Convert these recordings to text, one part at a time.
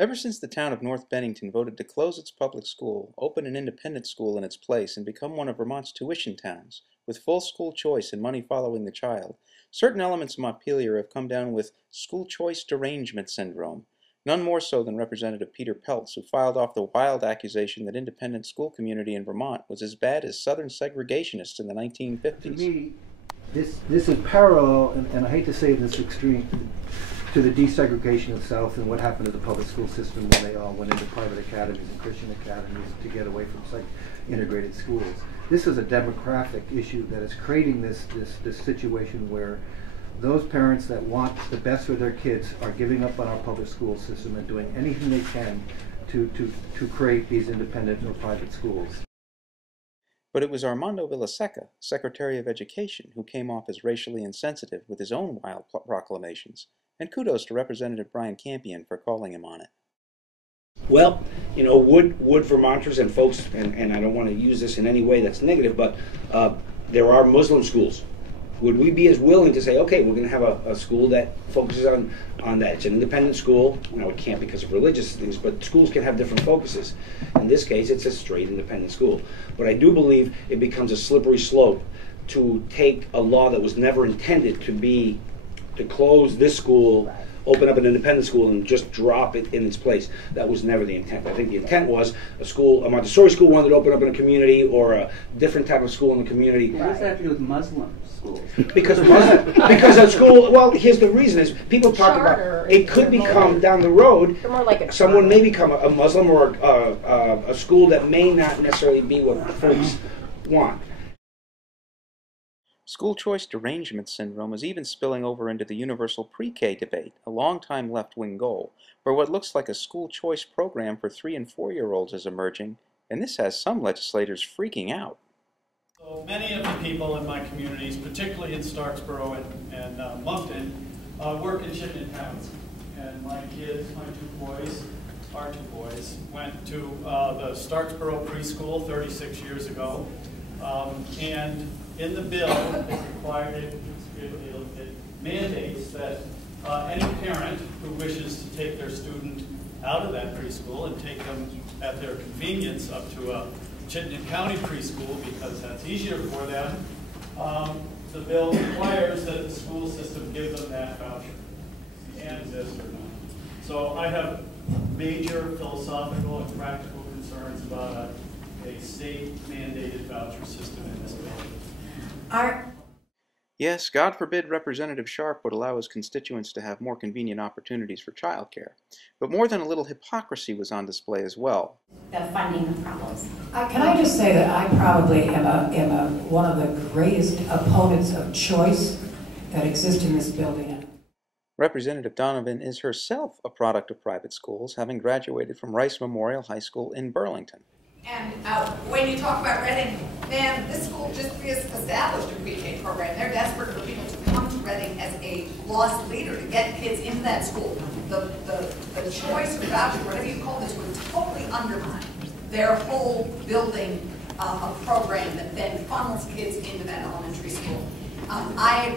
Ever since the town of North Bennington voted to close its public school, open an independent school in its place, and become one of Vermont's tuition towns, with full school choice and money following the child, certain elements of Montpelier have come down with school choice derangement syndrome, none more so than Representative Peter Peltz, who filed off the wild accusation that independent school community in Vermont was as bad as Southern segregationists in the 1950s. To me, this is parallel, and I hate to say this extreme, to the desegregation of the South and what happened to the public school system when they all went into private academies and Christian academies to get away from integrated schools. This is a demographic issue that is creating this situation where those parents that want the best for their kids are giving up on our public school system and doing anything they can to create these independent or private schools. But it was Armando Villaseca, Secretary of Education, who came off as racially insensitive with his own wild proclamations. And kudos to Representative Brian Campion for calling him on it. Well, you know, would Vermonters and folks, and I don't want to use this in any way that's negative, but there are Muslim schools. Would we be as willing to say, okay, we're going to have a school that focuses on that? It's an independent school. Now, it can't because of religious things, but schools can have different focuses. In this case, it's a straight independent school. But I do believe it becomes a slippery slope to take a law that was never intended to close this school, open up an independent school, and just drop it in its place. That was never the intent. I think the intent was a Montessori school wanted to open up in a community, or a different type of school in the community. What does that have to do with Muslim schools? Because a school, well, here's the reason is people talk about it could become down the road, like someone may become a Muslim or a school that may not necessarily be what folks want. School choice derangement syndrome is even spilling over into the universal pre-K debate, a long-time left-wing goal, where what looks like a school choice program for 3- and 4-year-olds is emerging, and this has some legislators freaking out. So many of the people in my communities, particularly in Starksboro and Moncton, work in Chittenden towns. And my kids, our two boys, went to the Starksboro preschool 36 years ago. And in the bill, it mandates that any parent who wishes to take their student out of that preschool and take them at their convenience up to a Chittenden County preschool, because that's easier for them, the bill requires that the school system give them that voucher, and this or not. So I have major philosophical and practical concerns about a state-mandated voucher system in this bill. Yes, God forbid Representative Sharp would allow his constituents to have more convenient opportunities for childcare. But more than a little hypocrisy was on display as well. The funding problems. Can I just say that I probably am one of the greatest opponents of choice that exists in this building. Representative Donovan is herself a product of private schools, having graduated from Rice Memorial High School in Burlington. And when you talk about Reading, man, this school just established a pre-K program. They're desperate for people to come to Reading as a lost leader to get kids into that school. The choice or voucher, whatever you call this, would totally undermine their whole building a program that then funnels kids into that elementary school. I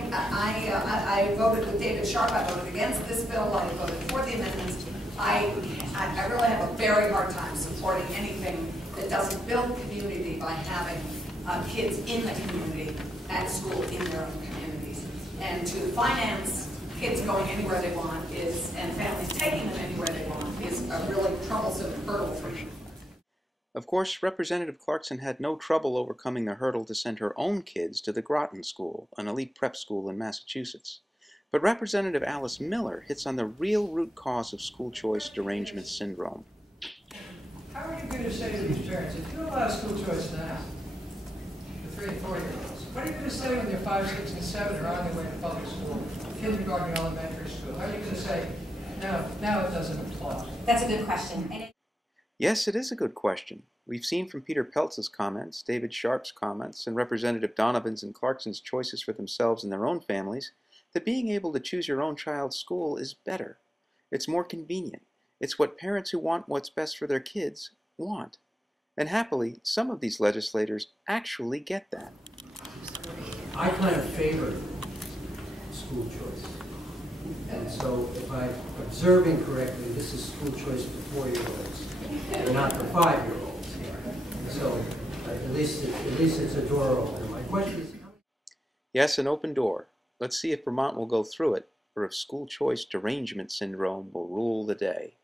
voted with David Sharp. I voted against this bill. I voted for the amendments. I really have a very hard time supporting anything that doesn't build community by having kids in the community at school in their own communities. And to finance kids going anywhere they want and families taking them anywhere they want is a really troublesome hurdle for me. Of course, Representative Clarkson had no trouble overcoming the hurdle to send her own kids to the Groton School, an elite prep school in Massachusetts. But Representative Alice Miller hits on the real root cause of school choice derangement syndrome. How are you going to say to these parents, if you allow school choice now, for 3- and 4-year-olds, what are you going to say when they're 5, 6, and 7 are on their way to public school, kindergarten, elementary school? How are you going to say, no, it doesn't apply? That's a good question. Yes, it is a good question. We've seen from Peter Peltz's comments, David Sharp's comments, and Representative Donovan's and Clarkson's choices for themselves and their own families, that being able to choose your own child's school is better. It's more convenient. It's what parents who want what's best for their kids want. And happily, some of these legislators actually get that. I kind of favor school choice. so if I'm observing correctly, this is school choice for 4-year-olds, and not for 5-year-olds here. So at least it's a door opener. My question is, Yes, an open door. Let's see if Vermont will go through it, or if school choice derangement syndrome will rule the day.